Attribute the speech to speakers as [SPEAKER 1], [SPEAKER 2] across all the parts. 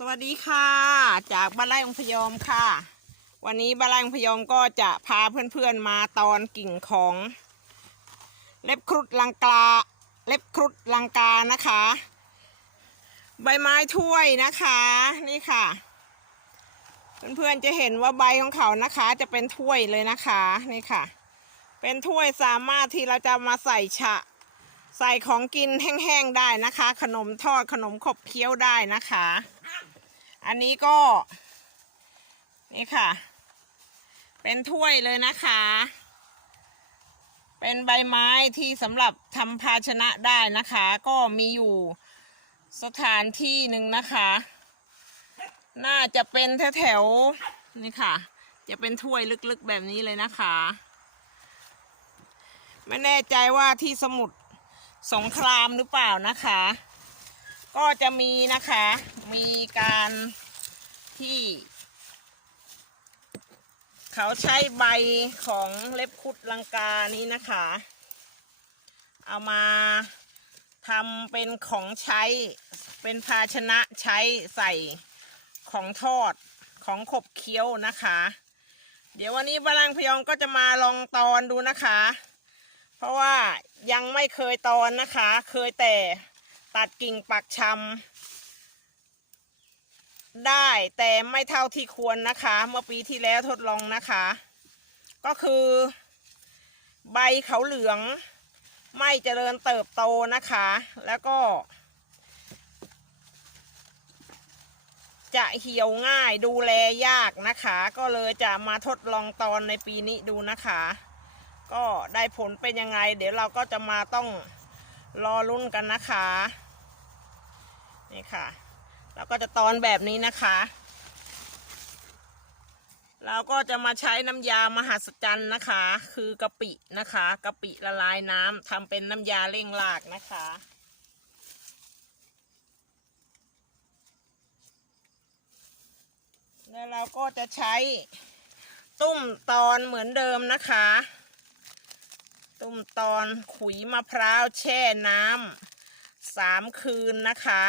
[SPEAKER 1] สวัสดีค่ะ จากบ้านไร่องพยอมค่ะ วันนี้บ้านไร่องพยอมก็จะพาเพื่อนๆมาตอนกิ่งของ เล็บครุฑลังกาเล็บครุฑลังกานะคะ ใบไม้ถ้วยนะคะนี่ค่ะ เพื่อนๆจะเห็นว่าใบของเขานะคะจะเป็นถ้วยเลยนะคะนี่ค่ะ เป็นถ้วยสามารถที่เราจะมาใส่ฉะใส่ของกินแห้งๆได้นะคะ ขนมทอดขนมขบเคี้ยวได้นะคะ อันนี้ก็ นี่ค่ะ เป็นถ้วยเลยนะคะ เป็นใบไม้ที่สำหรับทำภาชนะได้นะคะ ก็มีอยู่สถานที่หนึ่งนะคะ น่าจะเป็นแถวๆนี่ค่ะ จะเป็นถ้วยลึกๆแบบนี้เลยนะคะ ไม่แน่ใจว่าที่สมุทรสงครามหรือเปล่านะคะ ก็จะมีนะคะ มีการ ที่ เขาใช้ใบของเล็บคุดลังกานี้นะคะ เอามาทำเป็นของใช้เป็นภาชนะใช้ใส่ของทอดของขบเคี้ยวนะคะ เดี๋ยววันนี้บาลังพยองก็จะมาลองตอนดูนะคะ เพราะว่ายังไม่เคยตอนนะคะ เคยแต่ตัดกิ่งปักชำ ได้แต่ไม่เท่าที่ควรนะคะ เมื่อปีที่แล้วทดลองนะคะ ก็คือ ใบเขาเหลือง ไม่เจริญเติบโตนะคะ แล้วก็ จะเหี่ยวง่ายดูแลยากนะคะ ก็เลยจะมาทดลองตอนในปีนี้ดูนะคะ ก็ได้ผลเป็นยังไง เดี๋ยวเราก็จะมาต้องรอรุ่นกันนะคะ นี่ค่ะ เราก็จะตอนแบบนี้นะคะ เราก็จะมาใช้น้ำยามหัศจรรย์นะคะ คือกะปินะคะกะปิละลายน้ำทำเป็นน้ำยาเร่งรากนะคะแล้วเราก็จะใช้ตุ้มตอนเหมือนเดิมนะคะ ตุ้มตอนขุยมะพร้าวแช่น้ำสามคืนนะคะ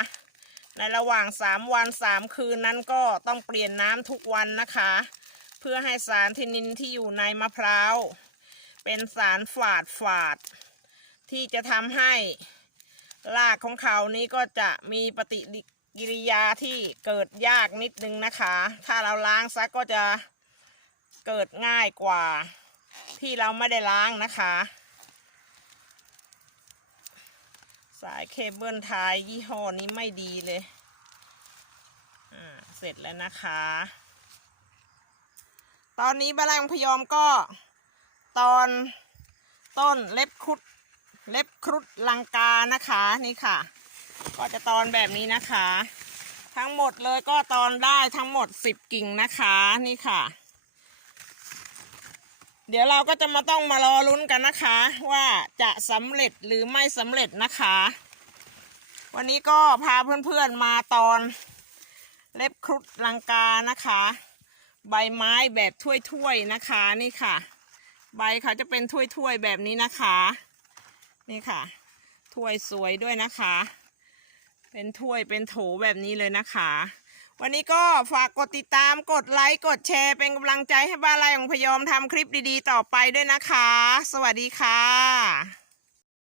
[SPEAKER 1] ในระหว่างสามวันสามคืนนั้นก็ต้องเปลี่ยนน้ำทุกวันนะคะ เพื่อให้สารทินินที่อยู่ในมะพร้าว เป็นสารฝาดฝาด ที่จะทำให้รากของเขานี้ก็จะมีปฏิกิริยาที่เกิดยากนิดนึงนะคะ ถ้าเราล้างซักก็จะเกิดง่ายกว่าที่เราไม่ได้ล้างนะคะ สายเคเบิลไทยยี่ห้อนี้ไม่ดีเลย อ่า เสร็จแล้วนะคะ ตอนนี้บาลังพยอมก็ ตอนต้นเล็บครุดเล็บครุดลังกานะคะนี่ค่ะ ก็จะตอนแบบนี้นะคะ ทั้งหมดเลยก็ตอนได้ทั้งหมดสิบกิ่งนะคะนี่ค่ะ เดี๋ยวเราก็จะมาต้องมารอลุ้นกันนะคะ ว่าจะสำเร็จหรือไม่สำเร็จนะคะ วันนี้ก็พาเพื่อนๆมาตอนเล็บครุฑลังกานะคะ ใบไม้แบบถ้วยๆนะคะนี่ค่ะ ใบเขาจะเป็นถ้วยๆแบบนี้นะคะ นี่ค่ะถ้วยสวยด้วยนะคะ เป็นถ้วยเป็นโถแบบนี้เลยนะคะ วันนี้ก็ฝากกดติดตามกดไลค์กดแชร์เป็นกำลังใจให้บ้านไรของพยอมทำคลิปดีๆ ต่อไปด้วยนะคะ สวัสดีค่ะ